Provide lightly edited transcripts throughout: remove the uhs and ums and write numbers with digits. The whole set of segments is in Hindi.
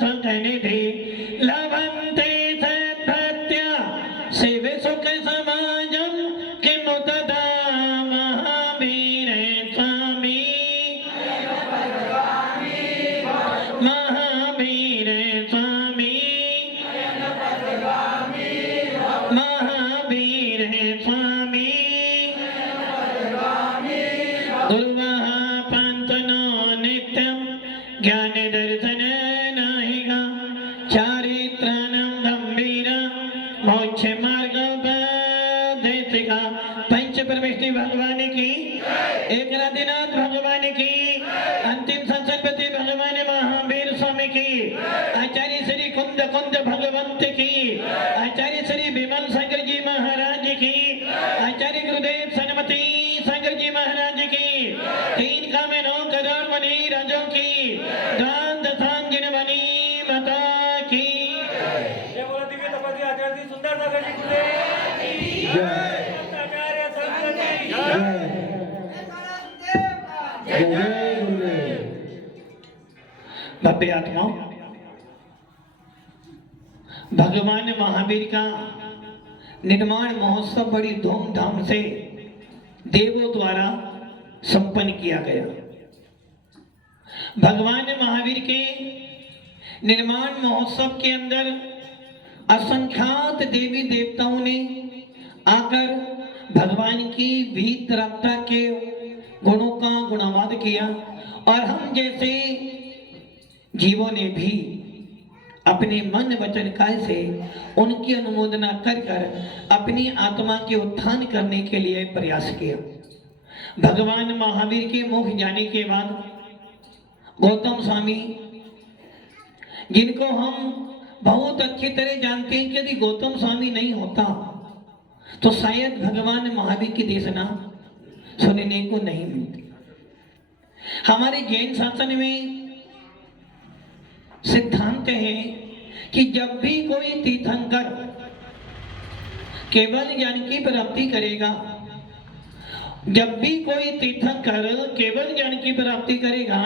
सुखनिधि लभन्ते सद्भक्त्या सेवे सुख समाजं किमु तदा महावीर स्वामी महावीर स्वामी महावीर स्वामी गुरुवः पन्तनो नित्यं ज्ञान दर्शन नाहिका चारित्राणं गंभीरा मोक्ष मार्ग उपदेशिका पंच परमेष्टि भगवान की एकनाथनाथ भगवान की अंतिम संसदपति भगवान महावीर स्वामी की आचार्य श्री कुंद कुंद भगवंत की आचार्य श्री विमल सागर जी महाराज की आचार्य गुरुदेव सनमती सागर जी महाराज की 3 कामे 9 करोड़ मणि राजों की दान दशांगिन मणि माता की जय बोलो दिव्य तपस्वी आचार्य जी सुंदर सागर जी की जय आचार्य संत की जय भव्य आत्माओं, भगवान महावीर का निर्माण महोत्सव बड़ी धूमधाम से देवों द्वारा संपन्न किया गया। भगवान महावीर के निर्माण महोत्सव के अंदर असंख्यात देवी देवताओं ने आकर भगवान की वीतरागता के गुणों का गुणावाद किया और हम जैसे जीवों ने भी अपने मन वचन काय से उनकी अनुमोदना कर कर अपनी आत्मा के उत्थान करने के लिए प्रयास किया। भगवान महावीर के मुख जाने के बाद गौतम स्वामी, जिनको हम बहुत अच्छी तरह जानते हैं कि यदि गौतम स्वामी नहीं होता तो शायद भगवान महावीर की देशना सुनने को नहीं मिलती। हमारे जैन शासन में सिद्धांत है कि जब भी कोई तीर्थंकर केवल ज्ञान की प्राप्ति करेगा, जब भी कोई तीर्थंकर केवल ज्ञान की प्राप्ति करेगा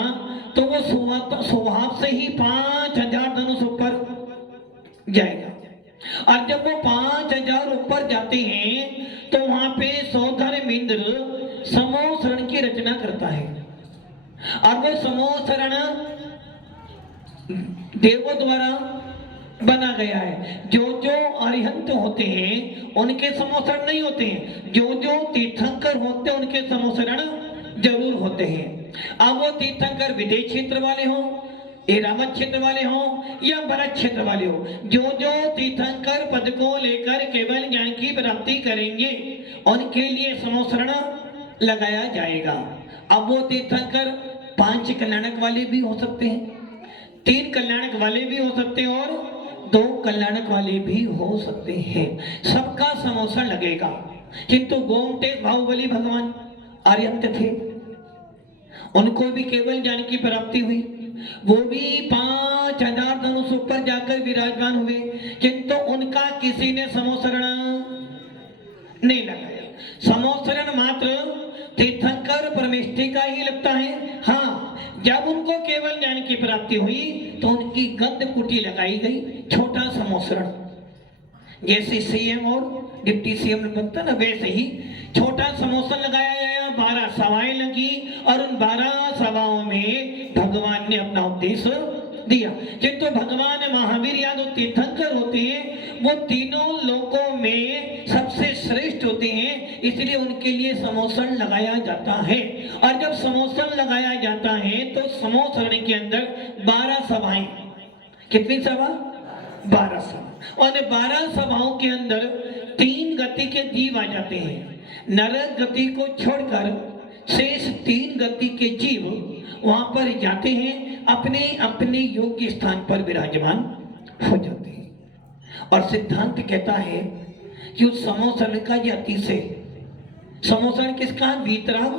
तो वो स्वभाव से ही 5000 धनुष ऊपर जाएगा और जब वो 5000 ऊपर जाते हैं तो वहां पे सौधर्म इंद्र समूह शरण की रचना करता है और वो समूह शरण देवों द्वारा बना गया है। जो जो अरिहंत होते हैं उनके समोसरण नहीं होते हैं, जो जो तीर्थंकर होते हैं उनके समोसरण जरूर होते हैं। अब वो तीर्थंकर विदेश क्षेत्र वाले हों, एरावत क्षेत्र वाले हों या भरत क्षेत्र वाले हों, जो जो तीर्थंकर पद को लेकर केवल ज्ञान की प्राप्ति करेंगे उनके लिए समोसरण लगाया जाएगा। अब वो तीर्थंकर 5 कल्याणक वाले भी हो सकते हैं, 3 कल्याणक वाले भी हो सकते हैं और 2 कल्याणक वाले भी हो सकते हैं। सबका समोसण लगेगा। किंतु गोमटेक बाहुबली भगवान आर्यंत थे, उनको भी केवल ज्ञान की प्राप्ति हुई, वो भी 5000 धनुष ऊपर जाकर विराजमान हुए, किंतु उनका किसी ने समोसरण नहीं लगाया। समोसरण मात्र तीर्थंकर परमेष्ठी का ही लगता है। हाँ, जब उनको केवल ज्ञान की प्राप्ति हुई तो उनकी गंध कुटी लगाई गई, छोटा समोसरण। जैसे सीएम और डिप्टी सीएम बनता ना, वैसे ही छोटा समोसरण लगाया गया। 12 सभाएं लगी और उन 12 सभाओं में भगवान ने अपना उपदेश दिया। किंतु भगवान महावीर या जो तीर्थंकर होते हैं वो तीनों लोकों में सबसे श्रेष्ठ होते हैं, इसलिए उनके लिए समोसरण लगाया जाता है। और जब समोसरण लगाया जाता है तो समोसरण के अंदर 12 सभाएं, कितनी सभा? 12 सभा। और 12 सभाओं के अंदर 3 गति के जीव आ जाते हैं। नरक गति को छोड़कर शेष 3 गति के जीव वहां पर जाते हैं, अपने अपने योग्य स्थान पर विराजमान हो जाते हैं। और सिद्धांत कहता है कि उस समोसरण का यह अतिशय, समोसरण किसका? वीतराग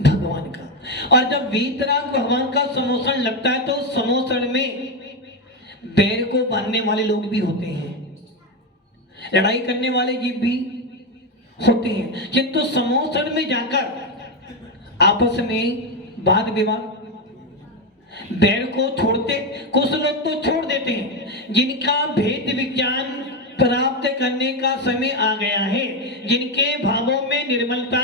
भगवान का। और जब वीतराग भगवान का समोसरण लगता है तो समोसरण में बैर को बांधने वाले लोग भी होते हैं, लड़ाई करने वाले जीव भी होते हैं, किंतु समोसरण में जाकर आपस में वाद विवाद, बैर को छोड़ते, कुछ लोग तो छोड़ जिनका भेद विज्ञान प्राप्त करने का समय आ गया है, जिनके भावों में निर्मलता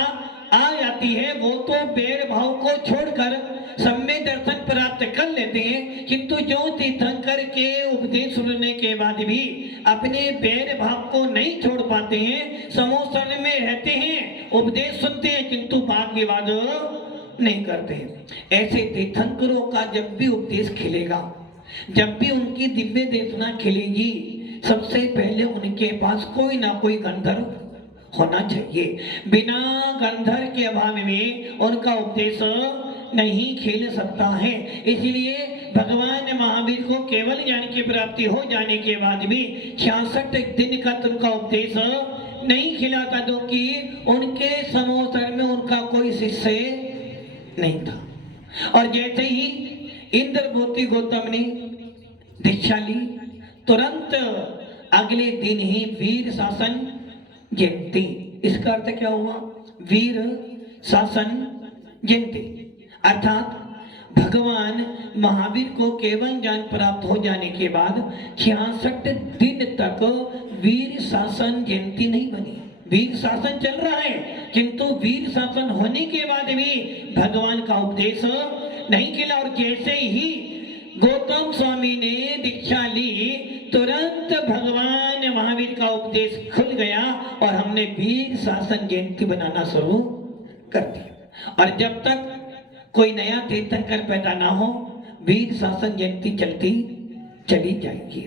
आ जाती है, वो तो बैर भाव को छोड़कर सम्यक दर्शन प्राप्त कर लेते हैं। किंतु जो तीर्थंकर के उपदेश सुनने के बाद भी अपने बैर भाव को नहीं छोड़ पाते हैं, समोसन में रहते हैं, उपदेश सुनते हैं किंतु वाद विवाद नहीं करते हैं, ऐसे तीर्थंकरों का जब भी उपदेश खिलेगा, जब भी उनकी दिव्य देशना खिलेगी, सबसे पहले उनके पास कोई ना कोई गंधर्व होना चाहिए। बिना गंधर्व के अभाव में उनका उपदेश नहीं खिल सकता है। इसलिए भगवान महावीर को केवल ज्ञान की प्राप्ति हो जाने के बाद भी 66 दिन का उनका उपदेश नहीं खिला था, क्योंकि उनके समोसर में उनका कोई शिष्य नहीं था। और जैसे ही इंद्रभूति गौतम ने दीक्षा ली, तुरंत अगले दिन ही वीर शासन जयंती। इसका अर्थ क्या हुआ? वीर शासन जयंती अर्थात भगवान महावीर को केवल ज्ञान प्राप्त हो जाने के बाद 66 दिन तक वीर शासन जयंती नहीं बनी। वीर शासन चल रहा है, किंतु वीर शासन होने के बाद भी भगवान का उपदेश नहीं किया। और जैसे ही गौतम स्वामी ने दीक्षा ली, तुरंत भगवान महावीर का उपदेश खुल गया और हमने वीर शासन जयंती बनाना शुरू कर दिया। और जब तक कोई नया तीर्थंकर पैदा ना हो, वीर शासन जयंती चलती चली जाएगी।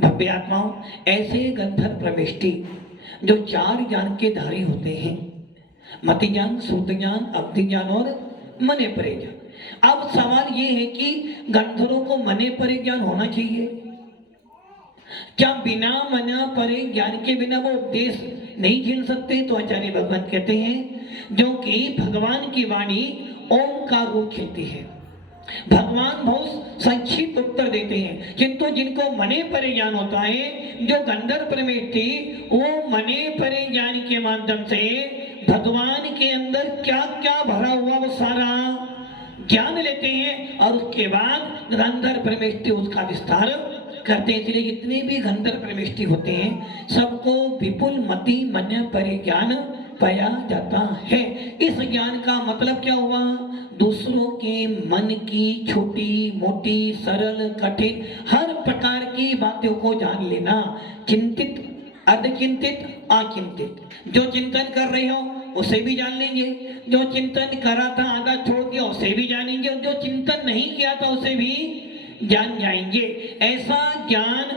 भव्य आत्माओं, ऐसे गंधर्व प्रविष्टि जो 4 ज्ञान के धारी होते हैं, मति ज्ञान, श्रुत ज्ञान, अब्धि ज्ञान और मने परे ज्ञान। अब सवाल ये है कि गंधर्वों को मने परे ज्ञान होना चाहिए क्या? बिना मना परे ज्ञान के बिना वो उपदेश नहीं झेल सकते? तो आचार्य भगवान कहते हैं, जो कि भगवान की वाणी ओम का रूप खिलती है, भगवान बहुत संक्षिप्त उत्तर देते हैं, किंतु जिनको मने परे ज्ञान होता है, जो गंधर्व प्रमेष्टि, वो मने परे ज्ञान के माध्यम से भगवान के अंदर क्या क्या भरा हुआ वो सारा ज्ञान लेते हैं और उसके बाद गंधर्व प्रमेष्टि उसका विस्तार करते हैं। इसलिए जितने भी गंधर्व प्रविष्टि होते हैं, सबको विपुल मति मन्य परिज्ञान पाया जाता है। इस ज्ञान का मतलब क्या हुआ? दूसरों के मन की छोटी मोटी सरल कठिन हर प्रकार की बातों को जान लेना, चिंतित अर्धचिंतित अचिंतित। जो चिंतन कर रहे हो उसे भी जान लेंगे, जो चिंतन करा था आधा छोड़ दिया उसे भी जानेंगे, और जो चिंतन नहीं किया था उसे भी जान जाएंगे। ऐसा ज्ञान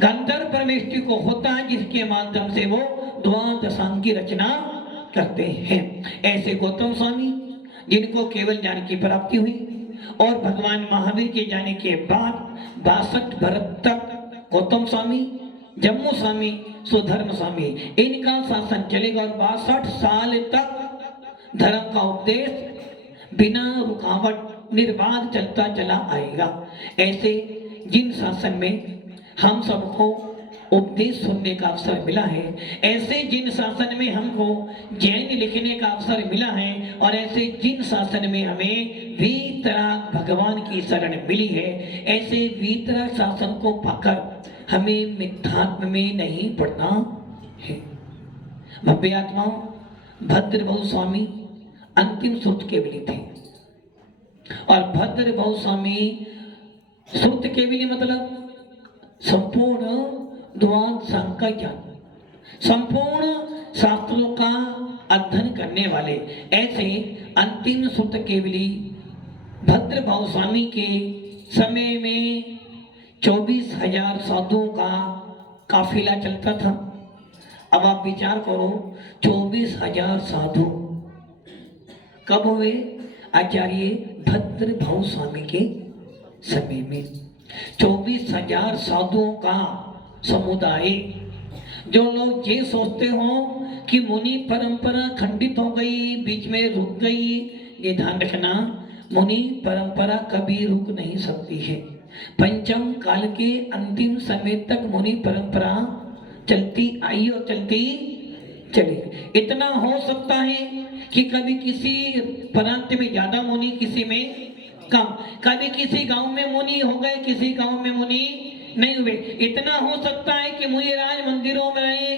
गंधर्व परमेष्टि को होता है, जिसके माध्यम से वो द्वादशांग की रचना करते हैं। ऐसे गौतम स्वामी, जिनको केवल ज्ञान की प्राप्ति हुई और भगवान महावीर के जाने के बाद 62 वर्ष तक गौतम स्वामी, जम्मू स्वामी, सुधर्म स्वामी, इनका शासन चलेगा और 62 साल तक धर्म का उपदेश बिना रुकावट निर्बाध चलता चला आएगा। ऐसे जिन शासन में हम सबको उपदेश सुनने का अवसर मिला है, ऐसे जिन शासन में हमको जैन लिखने का अवसर मिला है, और ऐसे जिन शासन में हमें वीतराग भगवान की शरण मिली है, ऐसे वीतराग शासन को पाकर हमें मिथ्यात्म में नहीं पड़ना है। भव्य आत्माओं, भद्रभाऊ स्वामी अंतिम श्रुत केवली थे, और भद्रभाऊ स्वामी श्रुत केवली मतलब संपूर्ण द्वादशांग का ज्ञान, संपूर्ण शास्त्रों का अध्ययन करने वाले। ऐसे अंतिम श्रुत केवली भद्रभाऊ स्वामी के समय में 24,000 साधुओं का काफिला चलता था। अब आप विचार करो, 24,000 साधु कब हुए? आचार्य भद्रभाऊ स्वामी के समय में 24,000 साधुओं का समुदाय। जो लोग ये सोचते हो कि मुनि परंपरा खंडित हो गई, बीच में रुक गई, ये ध्यान रखना, मुनि परंपरा कभी रुक नहीं सकती है। पंचम काल के अंतिम समय तक मुनि परंपरा चलती आई और चलती चली। इतना हो सकता है कि कभी किसी प्रांत में ज्यादा मुनि, किसी में कम। कभी किसी गांव में मुनि हो गए, किसी गांव में मुनि नहीं हुए। इतना हो सकता है कि मुनि राज मंदिरों में रहे,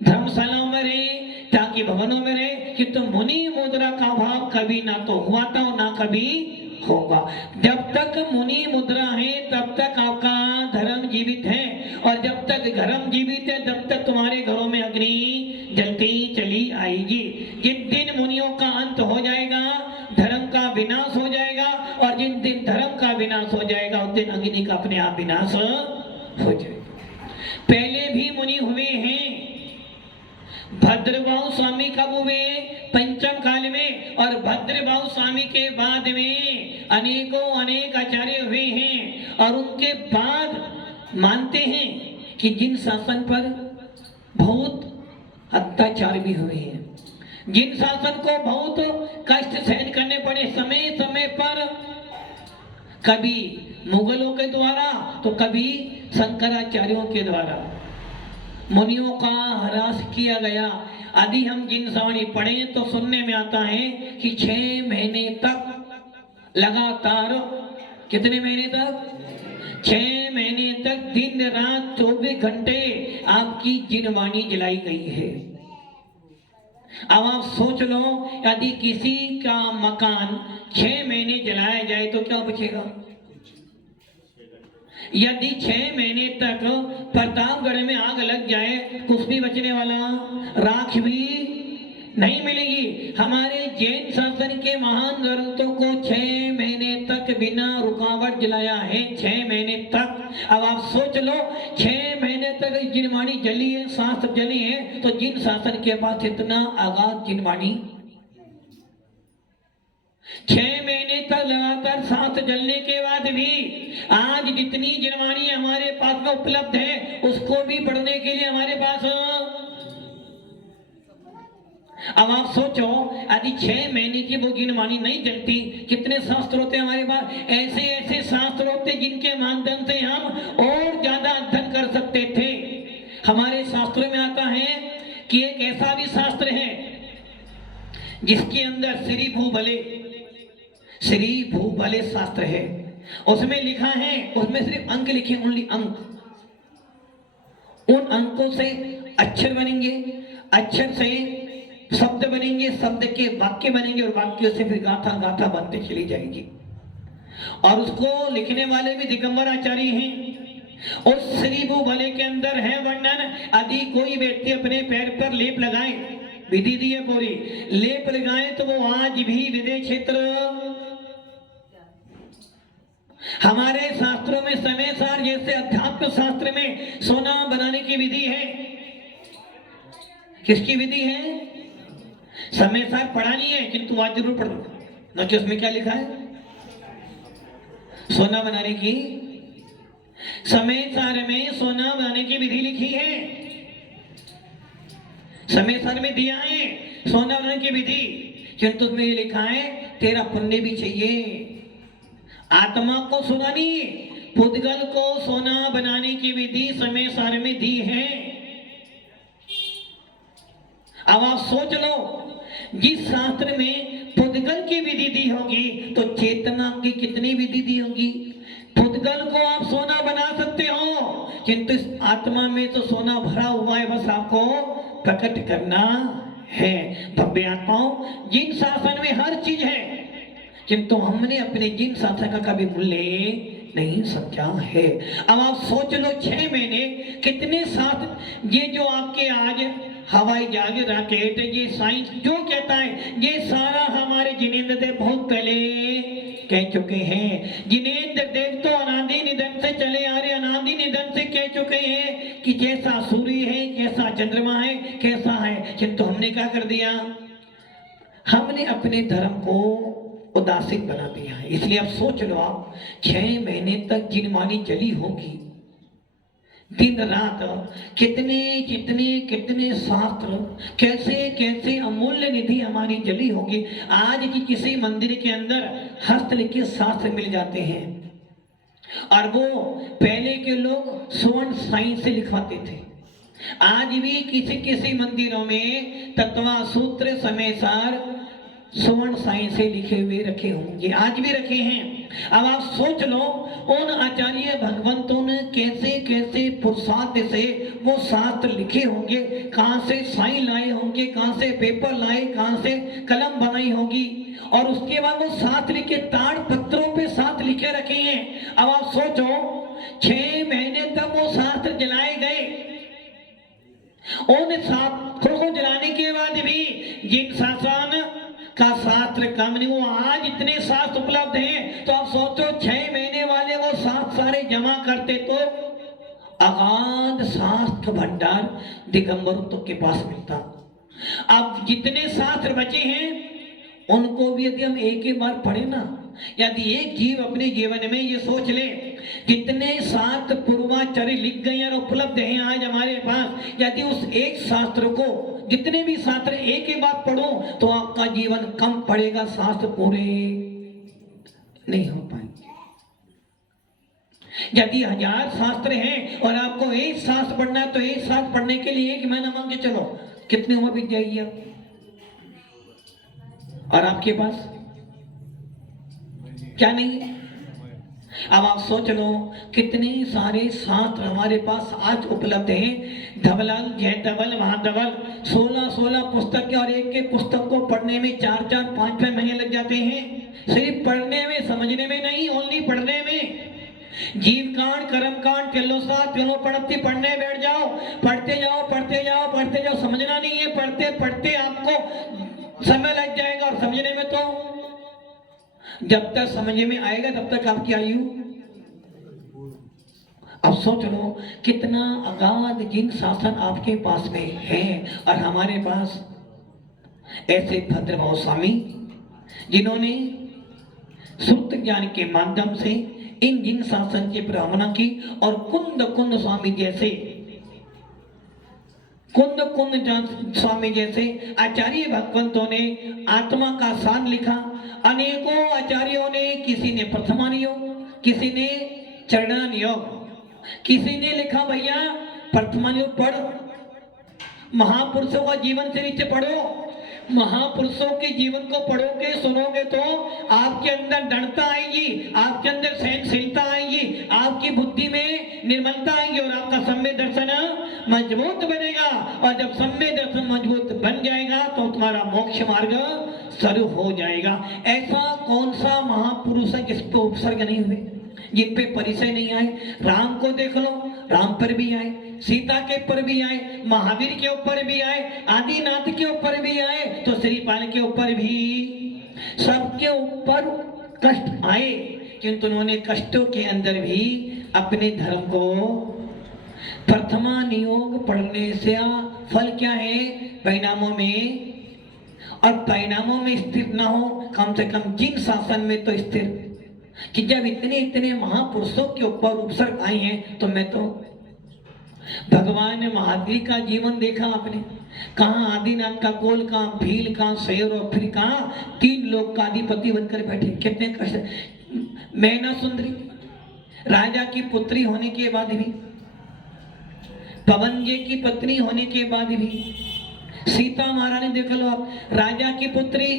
धर्मशालाओं में रहे, ताकि भवनों में रहे, कि तो मुनि मुद्रा का भाव कभी ना तो हुआ था और ना कभी होगा। जब तक मुनि मुद्रा है तब तक आपका धर्म जीवित है, और जब तक धर्म जीवित है तब तक तुम्हारे घरों में अग्नि जलती चली आएगी। जिस दिन मुनियों का अंत हो जाएगा, धर्म का विनाश हो जाएगा, और जिस दिन धर्म का विनाश हो जाएगा उस दिन अग्नि का अपने आप विनाश हो जाएगा। पहले भी मुनि हुए हैं। भद्रबाहु स्वामी कब हुए? पंचम काल में। और भद्रबाहु स्वामी के बाद में अनेक आचार्य हुए हैं, और उनके बाद मानते हैं कि जिन शासन पर बहुत अत्याचार भी हुए हैं, जिन शासन को बहुत कष्ट सहन करने पड़े समय समय पर, कभी मुगलों के द्वारा तो कभी शंकराचार्यों के द्वारा मुनियों का ह्रास किया गया। यदि हम जिन सावणी पढ़े तो सुनने में आता है कि 6 महीने तक लगातार, कितने महीने तक? 6 महीने तक दिन रात 24 घंटे आपकी जिनवाणी जलाई गई है। अब आप सोच लो, यदि किसी का मकान 6 महीने जलाया जाए तो क्या बचेगा? यदि 6 महीने तक प्रतापगढ़ में आग लग जाए, कुछ भी बचने वाला, राख भी नहीं मिलेगी। हमारे जैन शासन के महान ग्रंथों को 6 महीने तक बिना रुकावट जलाया है, 6 महीने तक। अब आप सोच लो, 6 महीने तक जिनवाणी जली है, शास्त्र जली है, तो जिन शासन के पास इतना अगाध जिनवाणी, 6 महीने तक लगातार शास्त्र जलने के बाद भी आज जितनी जिनवाणी हमारे पास में उपलब्ध है, उसको भी पढ़ने के लिए हमारे पास। अब आप सोचो, यदि 6 महीने की वो जिनवाणी नहीं जलती, कितने शास्त्र होते हमारे पास? ऐसे ऐसे शास्त्र होते जिनके माध्यम से हम और ज्यादा अध्ययन कर सकते थे। हमारे शास्त्रों में आता है कि एक ऐसा भी शास्त्र है जिसके अंदर श्री भूबले शास्त्र है। उसमें लिखा है, उसमें सिर्फ अंक लिखे, ओनली अंक। उन अंकों से अक्षर बनेंगे, अक्षर से शब्द बनेंगे, शब्द के वाक्य बनेंगे, और वाक्यों से फिर गाथा गाथा बनते चली जाएगी। और उसको लिखने वाले भी दिगंबर आचार्य हैं। उस श्री भूबले के अंदर है वर्णन, यदि कोई व्यक्ति अपने पैर पर लेप लगाए, विधि दी है पूरी, लेप लगाए तो वो आज भी विदेश क्षेत्र, हमारे शास्त्रों में समय सार, जैसे अध्यात्म शास्त्र में सोना बनाने की विधि है। किसकी विधि है? समय सार पढ़ा नहीं है, किंतु आज जरूर पढ़ना। ना कि उसमें क्या लिखा है? सोना बनाने की, समय सार में सोना बनाने की विधि लिखी है। समय सार में दिया है सोना बनाने की विधि, किंतु उसमें ये लिखा है तेरा पुण्य भी चाहिए। आत्मा को सोना नहीं, पुद्गल को सोना बनाने की विधि समय सार में दी है। अब आप सोच लो, जिस शास्त्र में पुद्गल की विधि दी होगी तो चेतना की कितनी विधि दी होगी? पुद्गल को आप सोना बना सकते हो, किंतु इस आत्मा में तो सोना भरा हुआ है, बस आपको प्रकट करना है। भव्य आत्माओं, जिन शासन में हर चीज है, किंतु हमने अपने जिन शासन का कभी मूल्य नहीं समझा है। अब आप सोच लो, 6 महीने कितने शास्त्र, ये जो आपके आज हवाई जहाज, रॉकेट, ये साइंस जो कहता है, ये सारा हमारे जिनेंद्र देव बहुत पहले कह चुके हैं। जिनेंद्र देव तो अनादि निधन से चले आ रहे, अनादि निधन से कह चुके हैं कि जैसा सूर्य है, कैसा चंद्रमा है, कैसा है, किंतु हमने क्या कर दिया? हमने अपने धर्म को उदासीन बना दिया है। इसलिए अब सोच लो, आप 6 महीने तक जिनवाणी जली होगी, दिन रात कितने शास्त्र, कैसे कैसे अमूल्य निधि हमारी जली होगी। आज की किसी मंदिर के अंदर हस्तलिखित शास्त्र मिल जाते हैं, और वो पहले के लोग स्वर्ण साइन से लिखवाते थे। आज भी किसी किसी मंदिरों में तत्वा सूत्र, समय सार स्वर्ण साई से लिखे हुए रखे होंगे, आज भी रखे हैं। अब आप सोच लो उन आचार्य भगवंतों ने कैसे कैसे पुरुषार्थ से वो शास्त्र लिखे होंगे, कहाँ से साई लाए होंगे, कहाँ से पेपर लाए, कहाँ से कलम बनाई होगी, और उसके बाद वो शास्त्र लिखे ताड़ पत्रों पे शास्त्र लिखे रखे हैं। अब आप सोचो 6 महीने तक वो शास्त्र जलाए गए, उन शास्त्रों को जलाने के बाद भी जिन शासन का शास्त्र कम नहीं, वो आज इतने शास्त्र उपलब्ध हैं। तो आप सोचो 6 महीने वाले वो शास्त्र सारे जमा करते तो अगाध शास्त्र भंडार दिगंबरों के पास मिलता। अब जितने शास्त्र बचे हैं उनको भी यदि हम एक ही बार पढ़े ना, यदि एक जीव अपने जीवन में ये सोच ले कितने शास्त्र पूर्वाचार्य लिख गए और उपलब्ध हैं आज हमारे पास, यदि उस एक शास्त्र को जितने भी शास्त्र एक ही बार पढ़ो तो आपका जीवन कम पड़ेगा, शास्त्र पूरे नहीं हो पाएंगे। यदि 1000 शास्त्र हैं और आपको एक शास्त्र पढ़ना है तो एक शास्त्र पढ़ने के लिए 1 महीना मांग के चलो, कितनी उम्र बीत जाएगी आप? और आपके पास क्या नहीं है? अब आप सोच लो कितने सारे शास्त्र हमारे पास आज उपलब्ध हैं। धवलाल जय धवल महाधवल 16 पुस्तक और एक एक पुस्तक को पढ़ने में 4-4 5-5 महीने लग जाते हैं, सिर्फ पढ़ने में, समझने में नहीं, ओनली पढ़ने में। जीव कांड कर्म कांड तीनों पढ़ती पढ़ने बैठ जाओ, पढ़ते जाओ पढ़ते जाओ पढ़ते जाओ, समझना नहीं है, पढ़ते पढ़ते आपको समय लग जाएगा। और समझने में तो जब तक समझ में आएगा तब तक आपकी आयु। अब सोच लो कितना अगाध जिन शासन आपके पास में है और हमारे पास ऐसे भद्रभाव स्वामी जिन्होंने सुप्त ज्ञान के माध्यम से इन जिन शासन की ब्राह्मणा की, और कुंद स्वामी जैसे कुंद स्वामी जैसे आचार्य भगवंतों ने आत्मा का सार लिखा। अनेकों आचार्यों ने, किसी ने प्रथमान योग, किसी ने चरणान योग, किसी ने लिखा भैया प्रथमान योग पढ़, महापुरुषों का जीवन से नीचे पढ़ो। महापुरुषों के जीवन को पढ़ोगे सुनोगे तो आपके अंदर दृढ़ता आएगी, आपके अंदर सहनशीलता आएगी, आपकी बुद्धि में निर्मलता आएगी और आपका सम्य दर्शन मजबूत बनेगा। और जब सम्य दर्शन मजबूत बन जाएगा तो तुम्हारा मोक्ष मार्ग शुरू हो जाएगा। ऐसा कौन सा महापुरुष है जिस पे उपसर्ग नहीं हुए, जिन पे परिचय नहीं आए? राम को देख लो, राम पर भी आए, सीता के ऊपर भी आए, महावीर के ऊपर भी आए, आदिनाथ के ऊपर भी आए, तो श्रीपाल के ऊपर भी, सबके ऊपर कष्ट आए, किंतु उन्होंने कष्टों के अंदर भी अपने धर्म को प्रथमा नियोग पढ़ने से फल क्या है? परिणामों में, और परिणामों में स्थिर ना हो, कम से कम जिन शासन में तो स्थिर, कि जब इतने महापुरुषों के ऊपर उपसर्ग आए हैं। तो मैं तो भगवान महावीर का जीवन देखा आपने, कहाँ आदिनाथ का कोल, कहाँ भील, कहाँ शेर, और फिर कहाँ 3 लोक का अधिपति बनकर बैठे। कितने कष्ट। मैना सुंदरी राजा की पुत्री होने के बाद भी, पवन जी की पत्नी होने के बाद भी, सीता महारानी देख लो आप, राजा की पुत्री,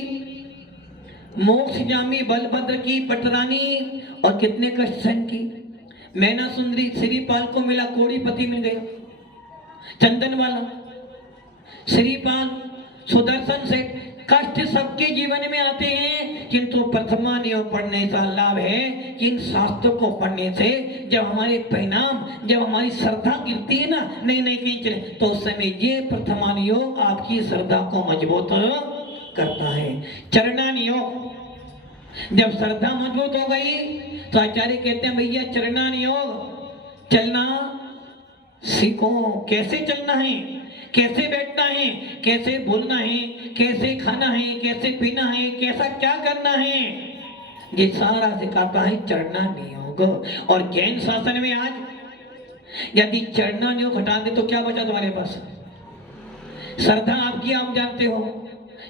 मोक्षजामी बलभद्र की पटरानी, और कितने कष्ट सहन की। मैना सुंदरी श्रीपाल को मिला, कोड़ीपति मिल गया, चंदन वाला श्रीपाल, सुदर्शन से। कष्ट सबके जीवन में आते हैं, किंतु प्रथमा नियोग पढ़ने का लाभ है कि इन शास्त्रों को पढ़ने से जब हमारे परिणाम, जब हमारी श्रद्धा गिरती है ना, नहीं कहीं चले, तो उस समय ये प्रथमा नियोग आपकी श्रद्धा को मजबूत करता है। चरणान योग, जब श्रद्धा मजबूत हो गई तो आचार्य कहते हैं भैया चरणान योग, चलना सीखो। कैसे चलना है, कैसे बैठना है, कैसे बोलना है, कैसे खाना है, कैसे पीना है, कैसा क्या करना है, ये सारा सिखाता है चरणान योग। और जैन शासन में आज यदि चरणान योग हटा दे तो क्या बचा तुम्हारे पास? श्रद्धा आपकी आप जानते हो,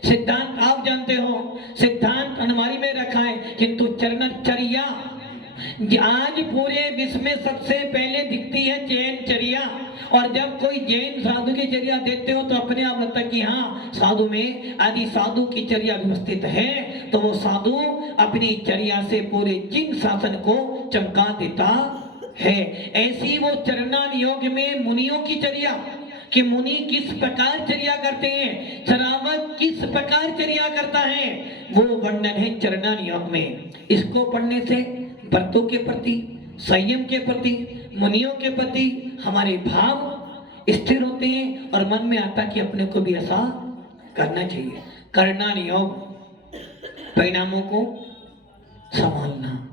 सिद्धांत आप जानते हो, सिद्धांत अलमारी में रखा है, किंतु चरणचर्या, आज पूरे विश्व में सबसे पहले दिखती है जैन चर्या, और जब कोई जैन साधु की चर्या देखते हो तो अपने आप लगता है कि हाँ साधु में आदि साधु की चर्या व्यवस्थित है, तो वो साधु अपनी चर्या से पूरे जिन शासन को चमका देता है। ऐसी वो चरणान योग में मुनियों की चर्या कि मुनि किस प्रकार चर्या करते हैं, श्रावक किस प्रकार चर्या करता है, वो वर्णन है चरणान योग में। इसको पढ़ने से व्रतों के प्रति, संयम के प्रति, मुनियों के प्रति हमारे भाव स्थिर होते हैं और मन में आता कि अपने को भी ऐसा करना चाहिए। करना योग, परिणामों को संभालना।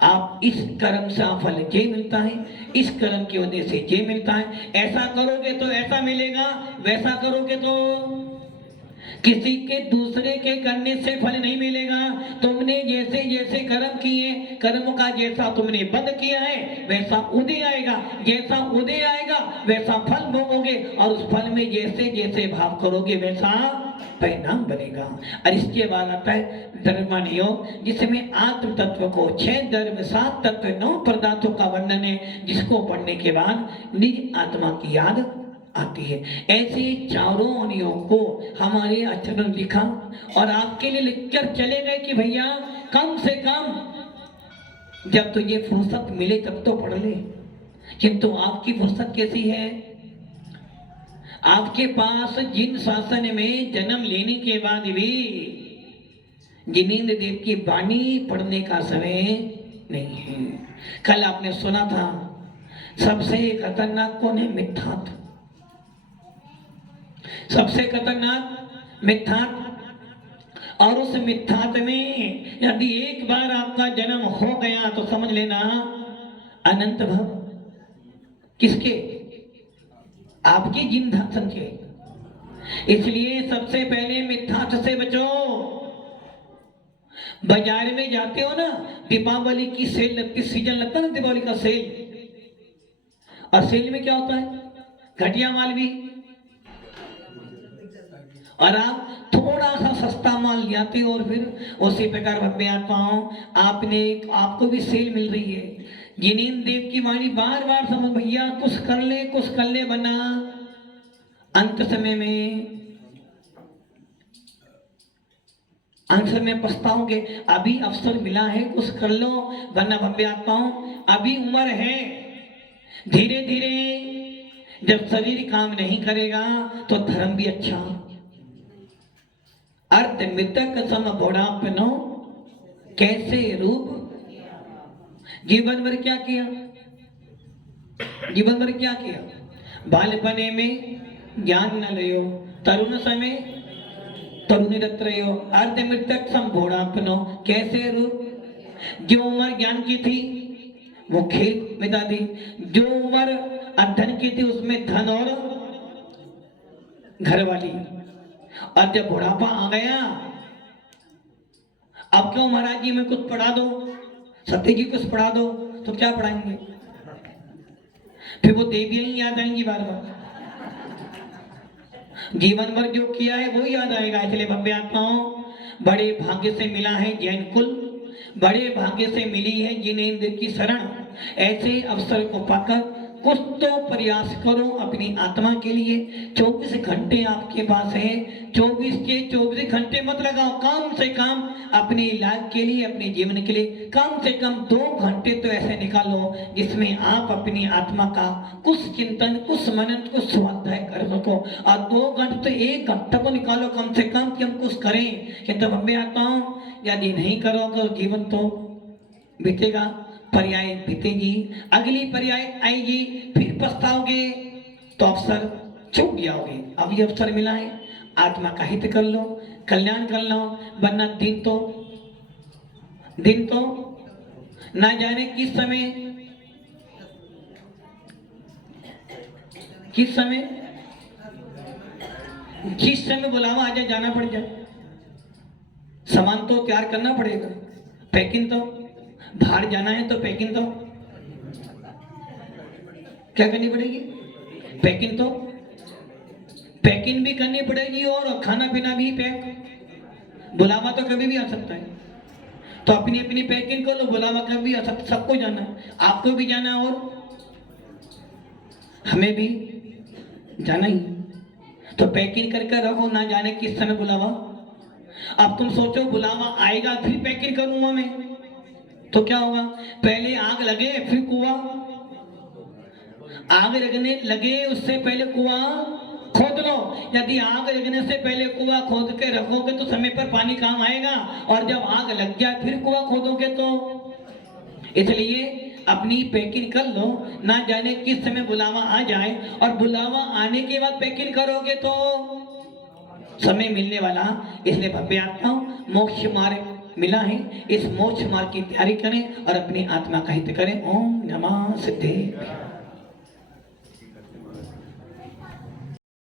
आप इस कर्म से फल ये मिलता है, इस कर्म की वजह से ये मिलता है, ऐसा करोगे तो ऐसा मिलेगा, वैसा करोगे तो किसी के दूसरे के करने से फल नहीं मिलेगा। तुमने जैसे जैसे कर्म किए, कर्म का जैसा तुमने बंद किया है वैसा उदय आएगा, जैसा उदय आएगा वैसा फल भोगोगे, और उस फल में जैसे जैसे भाव करोगे वैसा परिणाम बनेगा। और इसके बाद आता है धर्म योग, जिसमें आत्म तत्व को 6 धर्म 7 तत्व 9 पदार्थों का वर्णन है, जिसको पढ़ने के बाद निज आत्मा की याद आती है। ऐसे चारों योग को हमारे आचरण लिखा और आपके लिए लिखकर चले गए कि भैया कम से कम जब तुझे फुर्सत मिले तब तो पढ़ ले। किंतु आपकी फुर्सत कैसी है? आपके पास जिन शासन में जन्म लेने के बाद भी जिनेंद्र देव की वाणी पढ़ने का समय नहीं है। कल आपने सुना था सबसे खतरनाक कौन है? मिथ्यात्व। सबसे खतरनाक मिथ्यात्व। और उस मिथ्यात्व में यदि एक बार आपका जन्म हो गया तो समझ लेना अनंत भव। किसके? आपके जिन धन के। इसलिए सबसे पहले मिथ्यात्व से बचो। बाजार में जाते हो ना, दीपावली की सेल लगती, सीजन लगता है ना दीपावली का सेल, और सेल में क्या होता है? घटिया माल भी, और आप थोड़ा सा सस्ता माल ले आते हो। और फिर उसी प्रकार मैं आता हूँ, आपको भी सेल मिल रही है। जिनेंद्र देव की वाणी बार बार समझ, भैया कुछ कर ले बना अंत समय में पछताओगे। अभी अवसर मिला है, कुछ कर लो, वरना भव्य आता हूँ अभी उम्र है। धीरे धीरे जब शरीर काम नहीं करेगा तो धर्म भी अच्छा। अर्थ मृतक सम बुढ़ापनो कैसे रूप। जीवन भर क्या किया? जीवन भर क्या किया? बालपने में ज्ञान न लियो, तरुण समय तरुणी रत रहो। अर्थ मृतक सम बुढ़ापनो कैसे रूप। जो उम्र ज्ञान की थी वो खेल में दी, जो उम्र अध्ययन की थी उसमें धन और घर वाली। और जब बुढ़ापा आ गया, अब क्यों महाराज जी में कुछ पढ़ा दो, सत्य जी कुछ पढ़ा दो, तो क्या पढ़ाएंगे? फिर वो देवियां ही याद आएंगी बार बार। जीवन भर जो किया है वो याद आएगा। इसलिए भव्य आत्माओं, बड़े भाग्य से मिला है जैन कुल, बड़े भाग्य से मिली है जिनेंद्र की शरण। ऐसे अवसर को पाकर कुछ तो प्रयास करो अपनी आत्मा के लिए। 24 घंटे आपके पास है, 24 के 24 घंटे मत लगाओ। कम से कम अपने इलाज के लिए, अपने जीवन के लिए कम से कम 2 घंटे तो ऐसे निकालो जिसमें आप अपनी आत्मा का कुछ चिंतन, कुछ मनन, कुछ स्वाध्याय कर सको। और 2 घंटे तो 1 घंटा को निकालो कम से कम कि हम कुछ करें। कि तब मैं आता हूँ, यदि नहीं करोगे तो जीवन तो बीतेगा, पर्याय बीतेगी, अगली पर्याय आएगी, फिर पछताओगे तो अवसर चूक जाओगे। अब ये अवसर मिला है, आत्मा का हित कर लो, कल्याण कर लो, वरना दिन तो ना जाने किस समय बुलावा आ जाए, जाना पड़ जाए। सामान तो तैयार करना पड़ेगा, पैकिंग तो, बाहर जाना है तो पैकिंग तो क्या करनी पड़ेगी? पैकिंग भी करनी पड़ेगी और खाना पीना भी पैक। बुलावा तो कभी भी आ सकता है, तो अपनी अपनी पैकिंग कर लो, बुलावा कर भी सबको जाना है, आपको भी जाना है और हमें भी जाना ही। तो पैकिंग करके रखो, ना जाने किस समय बुलावा। अब तुम सोचो बुलावा आएगा फिर पैकिंग करूंगा मैं, तो क्या होगा? पहले आग लगे फिर कुआं, आग लगने लगे उससे पहले कुआं खोद लो। यदि आग लगने से पहले कुआं खोद के रखोगे तो समय पर पानी काम आएगा, और जब आग लग जाए फिर कुआं खोदोगे तो। इसलिए अपनी पैकिंग कर लो, ना जाने किस समय बुलावा आ जाए, और बुलावा आने के बाद पैकिंग करोगे तो समय मिलने वाला। इसलिए भव्य आत्माओं, मोक्ष मार्ग मिला है, इस मोक्ष मार्ग की तैयारी करें और अपनी आत्मा का हित करें। ओम नमः सिद्धे।